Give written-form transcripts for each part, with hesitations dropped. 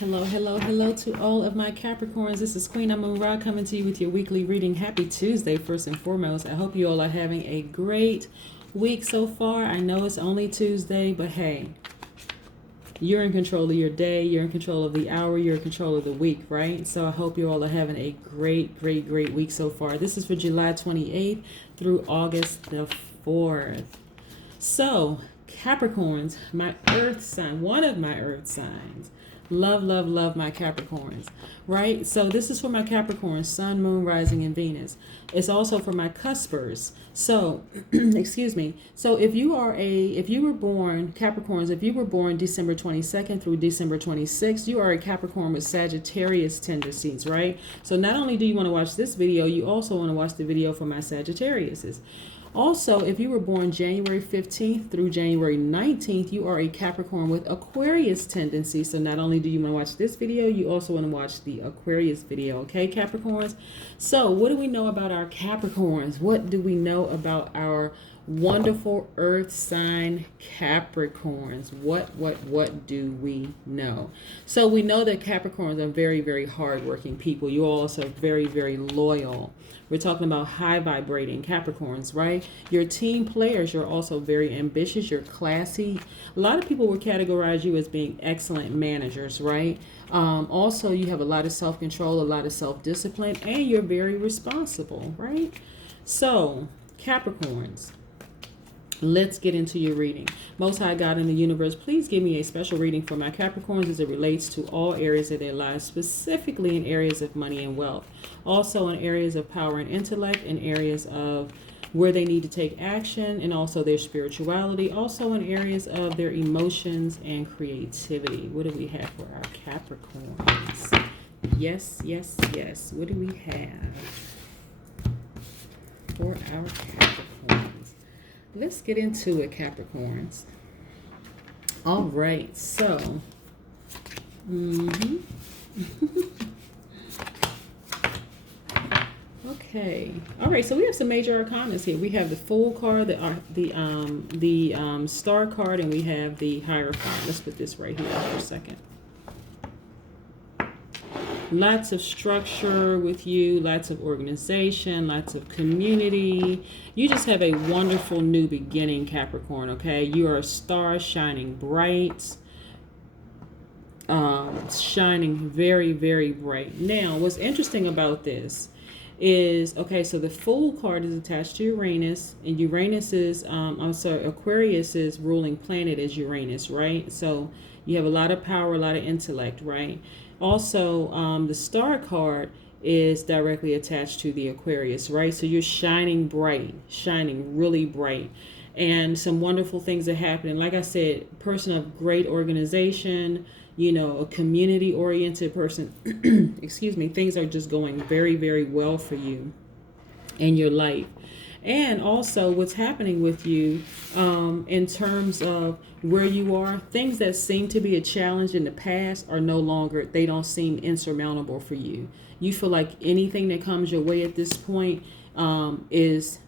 Hello, hello, hello to all of my Capricorns. This is Queen Amun Ra coming to you with your weekly reading. Happy Tuesday, first and foremost. I hope you all are having a great week so far. I know it's only Tuesday, but hey, you're in control of your day, you're in control of the hour, you're in control of the week, right? So I hope you all are having a great week so far. This is for July 28th through August the 4th. So, Capricorns, my earth sign, one of my earth signs. Love my Capricorns, right? So this is for my Capricorns, Sun, Moon, Rising, and Venus. It's also for my cuspers. So, excuse me. So if you were born, Capricorns, if you were born December 22nd through December 26th, you are a Capricorn with Sagittarius tendencies, right? So not only do you want to watch this video, you also want to watch the video for my Sagittariuses. Also, if you were born January 15th through January 19th, you are a Capricorn with Aquarius tendency. So not only do you want to watch this video, you also want to watch the Aquarius video. Okay, Capricorns? So what do we know about our Capricorns? What do we know about our wonderful earth sign Capricorns? What do we know? So we know that Capricorns are very hardworking people. You all also are very loyal. We're talking about high vibrating Capricorns, right? You're team players. You're also very ambitious. You're classy. A lot of people would categorize you as being excellent managers, right? Also, you have a lot of self-control, a lot of self-discipline, and you're very responsible, right? So, Capricorns, let's get into your reading. Most High God in the universe, please give me a special reading for my Capricorns as it relates to all areas of their lives, specifically in areas of money and wealth, also in areas of power and intellect, in areas of where they need to take action, and also their spirituality, also in areas of their emotions and creativity. What do we have for our Capricorns? Yes. What do we have for our Capricorns? Let's get into it, Capricorns. All right, so okay. All right, so we have some major arcanas here. We have the Fool card, the Star card, and we have the Hierophant. Let's put this right here for a second. Lots of structure with you, lots of organization, lots of community. You just have a wonderful new beginning, Capricorn, okay? You are a star shining bright, shining very bright. Now, what's interesting about this is, okay, so the Fool card is attached to Uranus, and Uranus is, Aquarius's ruling planet is Uranus, right? So you have a lot of power, a lot of intellect, right? Also, the Star card is directly attached to the Aquarius, right? So you're shining bright, shining really bright. And some wonderful things are happening. Like I said, person of great organization, you know, a community-oriented person. Excuse me. Things are just going very well for you in your life. And also what's happening with you in terms of where you are, things that seem to be a challenge in the past are no longer, they don't seem insurmountable for you. You feel like anything that comes your way at this point is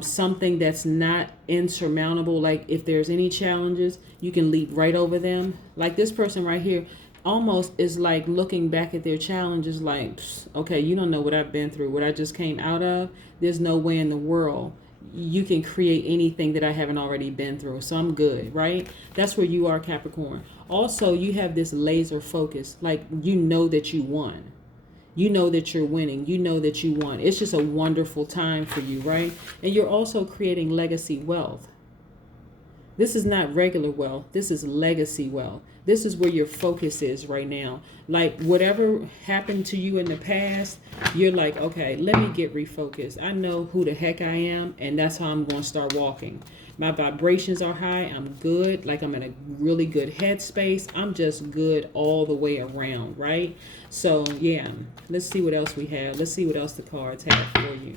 something that's not insurmountable. Like if there's any challenges, you can leap right over them. Like this person right here almost is like looking back at their challenges like, okay, you don't know what I've been through, what I just came out of. There's no way in the world you can create anything that I haven't already been through. So I'm good, right? That's where you are, Capricorn. Also, you have this laser focus, like you know that you won. You know that you're winning. You know that you won. It's just a wonderful time for you, right? And you're also creating legacy wealth. This is not regular wealth. This is legacy wealth. This is where your focus is right now. Like whatever happened to you in the past, you're like, okay, let me get refocused. I know who the heck I am, and that's how I'm going to start walking. My vibrations are high. I'm good. Like I'm in a really good headspace. I'm just good all the way around, right? So yeah, let's see what else we have. Let's see what else the cards have for you.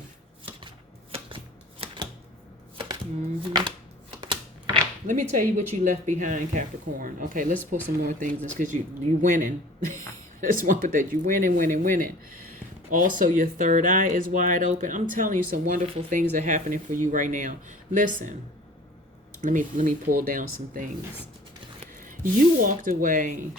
Let me tell you what you left behind, Capricorn. Okay, let's put some more things in because you winning. Let's one put that you winning. Also, your third eye is wide open. I'm telling you, some wonderful things are happening for you right now. Listen, let me pull down some things. You walked away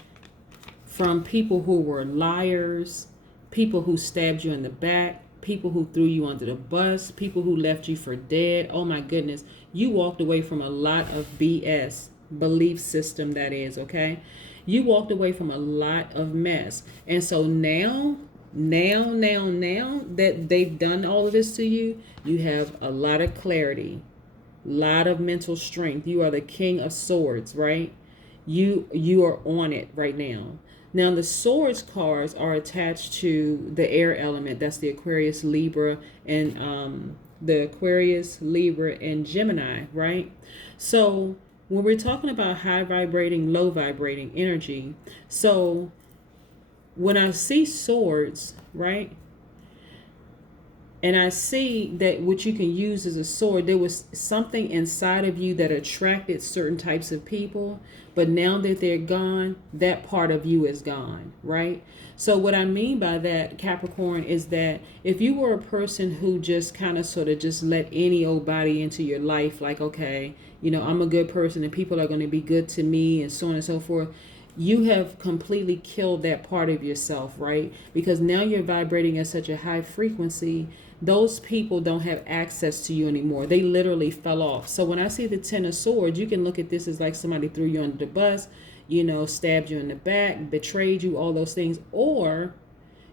from people who were liars, people who stabbed you in the back, people who threw you under the bus, people who left you for dead. Oh my goodness. You walked away from a lot of BS, belief system that is, okay? You walked away from a lot of mess. And so now that they've done all of this to you, you have a lot of clarity, a lot of mental strength. You are the King of Swords, right? You are on it right now. Now, the swords cards are attached to the air element. That's the Aquarius, Libra, and Gemini, right? So when we're talking about high vibrating, low vibrating energy, so when I see swords, right, and I see that what you can use as a sword, there was something inside of you that attracted certain types of people, but now that they're gone, that part of you is gone, right? So what I mean by that, Capricorn, is that if you were a person who just kind of sort of just let any old body into your life, like, okay, you know, I'm a good person and people are going to be good to me and so on and so forth, you have completely killed that part of yourself, right? Because now you're vibrating at such a high frequency, those people don't have access to you anymore. They literally fell off. So when I see the Ten of Swords, you can look at this as like somebody threw you under the bus, you know, stabbed you in the back, betrayed you, all those things. Or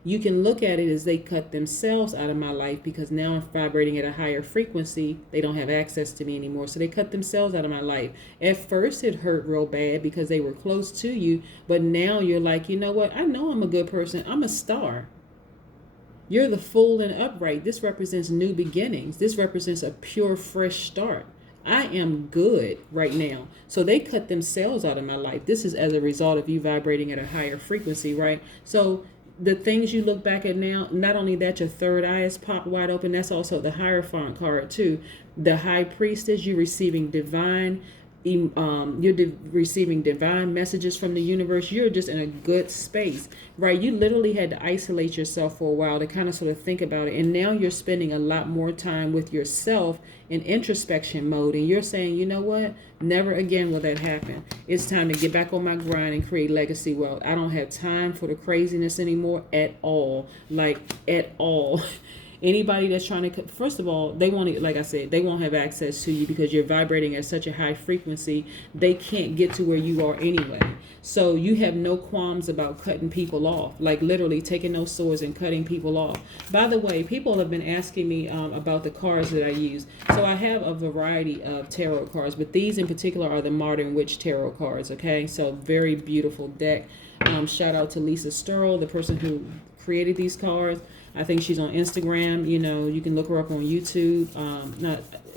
you can look at it as they cut themselves out of my life because now I'm vibrating at a higher frequency. They don't have access to me anymore. So they cut themselves out of my life. At first it hurt real bad because they were close to you. But now you're like, you know what? I know I'm a good person. I'm a star. You're the fool and upright. This represents new beginnings. This represents a pure, fresh start. I am good right now. So they cut themselves out of my life. This is as a result of you vibrating at a higher frequency, right? So the things you look back at now, not only that, your third eye is popped wide open. That's also the Hierophant card too. The High Priestess, you're receiving divine receiving divine messages from the universe. You're just in a good space, right? You literally had to isolate yourself for a while to kind of sort of think about it. And now you're spending a lot more time with yourself in introspection mode. And you're saying, you know what? Never again will that happen. It's time to get back on my grind and create legacy wealth. I don't have time for the craziness anymore at all. Like at all. Anybody that's trying to, first of all, they won't, like I said, they won't have access to you because you're vibrating at such a high frequency. They can't get to where you are anyway. So you have no qualms about cutting people off, like literally taking those swords and cutting people off. By the way, people have been asking me about the cards that I use. So I have a variety of tarot cards, but these in particular are the Modern Witch tarot cards. Okay, so very beautiful deck. Shout out to Lisa Sturl, the person who created these cards. I think she's on Instagram. You know, you can look her up on YouTube.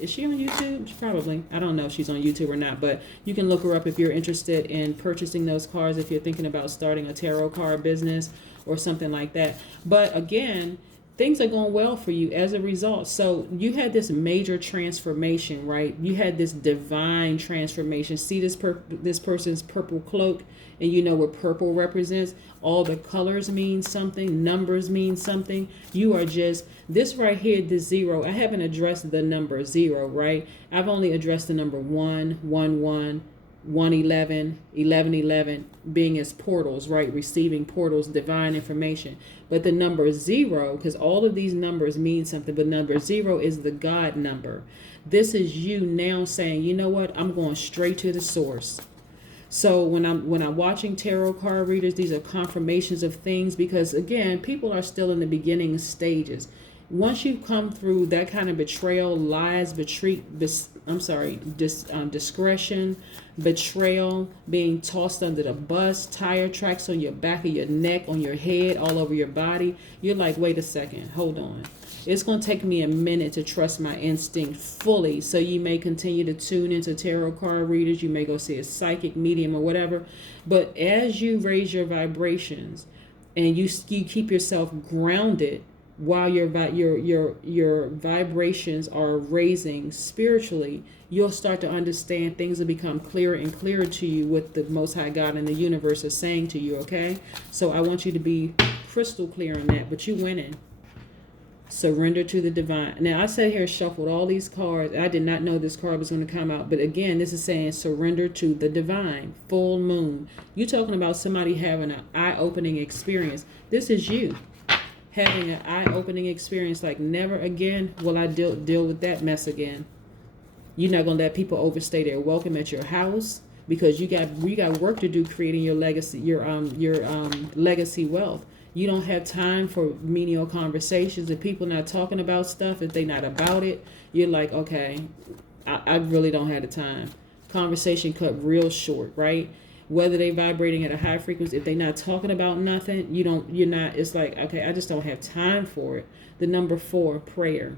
Is she on YouTube? Probably. I don't know if she's on YouTube or not, but you can look her up if you're interested in purchasing those cards, if you're thinking about starting a tarot card business or something like that. But again, things are going well for you as a result. So you had this major transformation, right? You had this divine transformation. See this person's purple cloak, and you know what purple represents. All the colors mean something. Numbers mean something. You are just, this right here, the 0. I haven't addressed the number 0, right? I've only addressed the number 1, 1, 1, 111, 1111 being as portals, right? Receiving portals, divine information. But the number 0, because all of these numbers mean something, but number 0 is the God number. This is you now saying, you know what? I'm going straight to the source. So when I'm watching tarot card readers, these are confirmations of things because, again, people are still in the beginning stages. Once you come through that kind of betrayal, lies, discretion, betrayal, being tossed under the bus, tire tracks on your back of your neck, on your head, all over your body, you're like, wait a second, hold on. It's going to take me a minute to trust my instinct fully. So you may continue to tune into tarot card readers. You may go see a psychic medium or whatever. But as you raise your vibrations and you keep yourself grounded while your vibrations are raising spiritually, you'll start to understand. Things will become clearer and clearer to you what the Most High God and the universe are saying to you, okay? So I want you to be crystal clear on that, but you winning. Surrender to the divine. Now, I sat here and shuffled all these cards. I did not know this card was going to come out. But again, this is saying surrender to the divine. Full moon. You talking about somebody having an eye-opening experience. This is you having an eye-opening experience. Like, never again will I deal with that mess again. You're not going to let people overstay their welcome at your house, because we got work to do creating your legacy, your legacy wealth. You don't have time for menial conversations. If people not talking about stuff, if they not about it, you're like, okay, I really don't have the time. Conversation cut real short, right? Whether they vibrating at a high frequency, if they not talking about nothing, it's like, okay, I just don't have time for it. The number 4, prayer.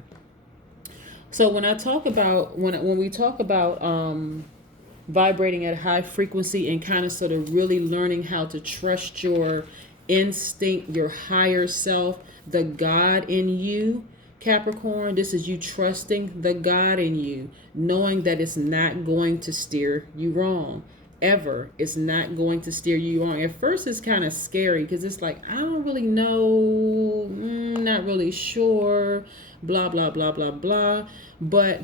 So when I talk about, when we talk about vibrating at a high frequency and kind of sort of really learning how to trust your instinct, your higher self, the God in you, Capricorn, this is you trusting the God in you, knowing that it's not going to steer you wrong. Ever. It's not going to steer you wrong. At first, it's kind of scary because it's like, I don't really know, not really sure, blah, blah, blah, blah, blah. But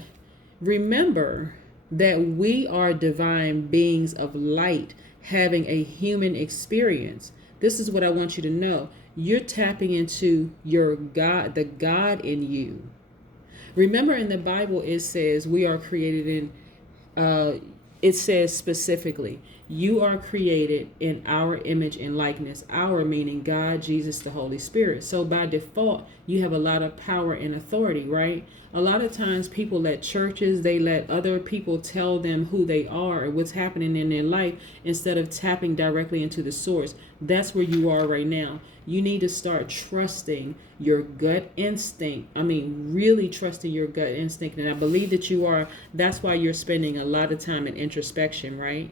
remember that we are divine beings of light having a human experience. This is what I want you to know. You're tapping into your God, the God in you. Remember in the Bible, it says we are created in, it says specifically, you are created in our image and likeness. Our meaning God, Jesus, the Holy Spirit. So by default, you have a lot of power and authority, right? A lot of times people let churches, they let other people tell them who they are and what's happening in their life instead of tapping directly into the source. That's where you are right now. You need to start trusting your gut instinct. I mean, really trusting your gut instinct. And I believe that you are. That's why you're spending a lot of time in introspection, right?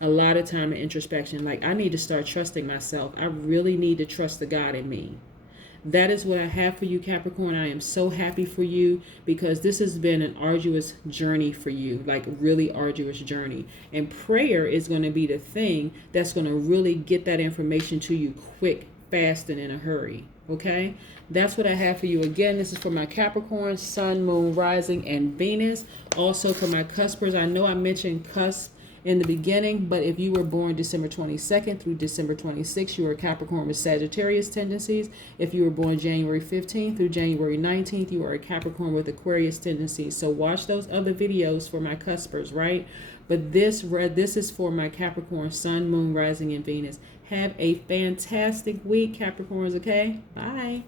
A lot of time in introspection. Like, I need to start trusting myself. I really need to trust the God in me. That is what I have for you, Capricorn. I am so happy for you because this has been an arduous journey for you, like really arduous journey. And prayer is going to be the thing that's going to really get that information to you quick, fast, and in a hurry. Okay? That's what I have for you. Again, this is for my Capricorn, Sun, Moon, Rising, and Venus. Also for my cuspers. I know I mentioned cusp in the beginning, but if you were born December 22nd through December 26th, you are a Capricorn with Sagittarius tendencies. If you were born January 15th through January 19th, you are a Capricorn with Aquarius tendencies. So watch those other videos for my cuspers, right? But this is for my Capricorn, Sun, Moon, Rising, and Venus. Have a fantastic week, Capricorns, okay? Bye.